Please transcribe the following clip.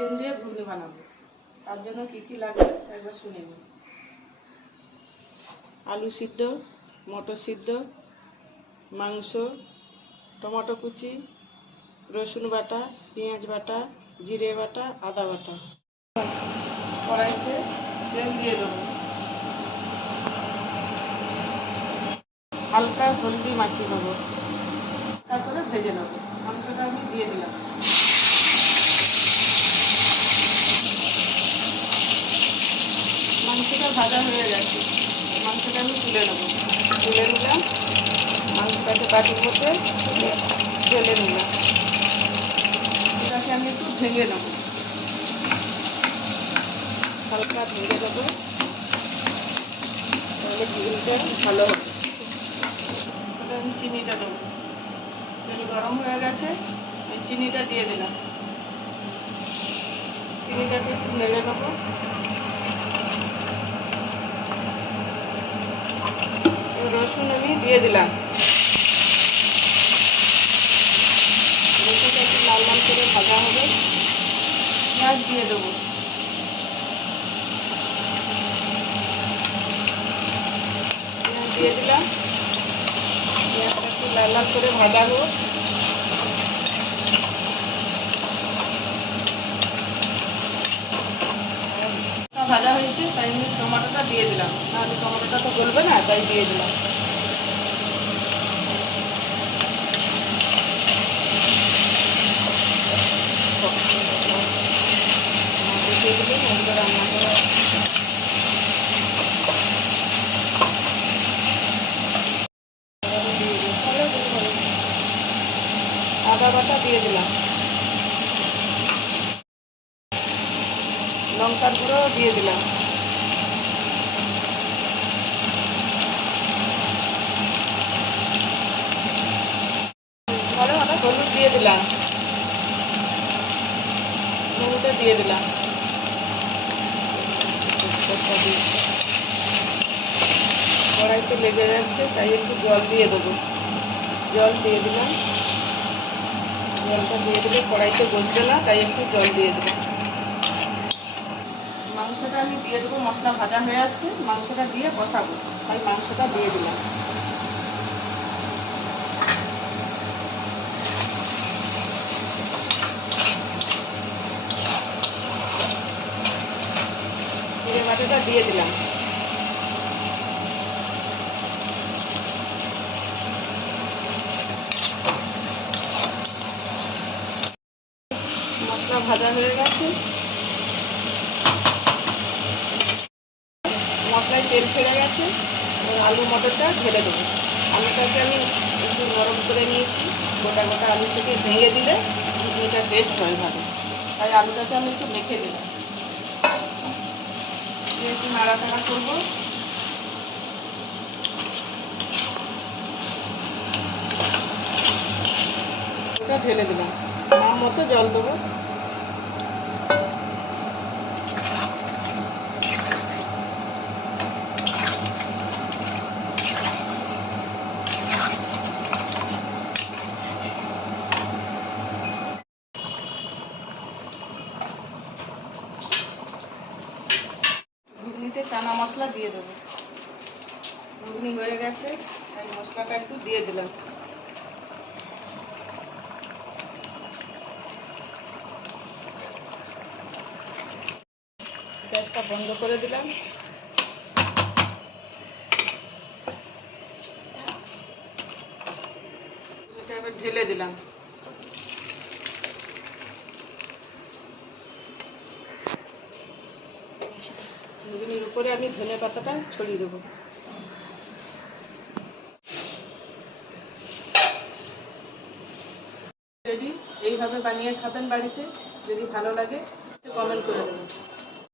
Chicken দিয়ে ঘুগনি বানাবো। তার জন্য কি কি লাগবে একবার শুনে নিন আলু সিদ্ধ, মটর সিদ্ধ, মাংস, টমেটো কুচি, রসুন বাটা, পেঁয়াজ বাটা, জিরে বাটা, আদা বাটা। কড়াইতে তেল দিয়ে দেবো। হালকা হলদি মাখিয়ে দেবো তারপরে ভেজে নেব। মাংসটা আমি দিয়ে দিলাম। মাংসটা ভাজা হয়ে গেছে। মাংসটা আমি তুলে নেব। তুলে নিলাম। মাংসটাকে বাটির মধ্যে ঢেলে নিলাম। এটাকে আমি একটু ভেঙে নেব। হালকা ভেঙে দেবো তাহলে চিকেনটা ভালো হবে। আমি চিনিটা দেবো। তেল গরম হয়ে গেছে। এই চিনিটা দিয়ে দিলাম। চিনিটাকে একটু নেড়ে নেব। রসুন আমি, দিয়ে দিলাম। রসুনটা একটু লাল লাল করে ভাজা হবে। পেঁয়াজ দিয়ে দেবো। পেঁয়াজ দিয়ে দিলাম। পেঁয়াজটা একটু লাল লাল করে ভাজা হোক। ভাজা হয়েছে, তাই আমি টমেটোটা দিয়ে দিলাম। নাহলে টমেটোটা তো গলবে না, তাই দিয়ে দিলাম দিয়ে দিলাম এগুলো রান্না করা আদা বাটা দিয়ে দিলাম। লঙ্কার গুঁড়ো দিয়ে দিলাম। ভালো ভালো হলুদ দিয়ে দিলাম। হলুদটা দিয়ে দিলাম। কড়াইতে লেগে যাচ্ছে তাই একটু জল দিয়ে দেবো। জল দিয়ে দিলাম। জলটা দিয়ে দিলে কড়াইতে বসবে না, তাই একটু জল দিয়ে দিলাম মাংসটা আমি দিয়ে দেবো, মশলা ভাজা হয়ে আসছে, মাংসটা দিয়ে বসাবো। তাই মাংসটা দিয়ে দিলাম। দিয়ে দিলাম। মশলা ভাজা হয়ে গেছে। মশলায় তেল ছেড়ে গেছে। আলু মটরটা ঢেলে দেবো। আলুটাকে আমি একটু নরম করে নিয়েছি। গোটা গোটা আলু থেকে ভেঙে দিলে ঘুগনিটা টেস্ট হয় ভালো তাই আলুটাকে আমি একটু মেখে দিলাম একটু নাড়াচাড়া করব। ঢেলে দিলাম। আমার মতো জল দেবো। চানা মশলা দিয়ে দেবো। ঘুগনি হয়ে গেছে, তাই মশলাটা একটু দিয়ে দিলাম। গ্যাসটা বন্ধ করে দিলাম। ঢেলে দিলাম। উপরে আমি ধনে পাতাটা ছড়িয়ে দেবো। রেডি এইভাবে বানিয়ে খাবেন বাড়িতে, যদি ভালো লাগে কমেন্ট করে দেবেন।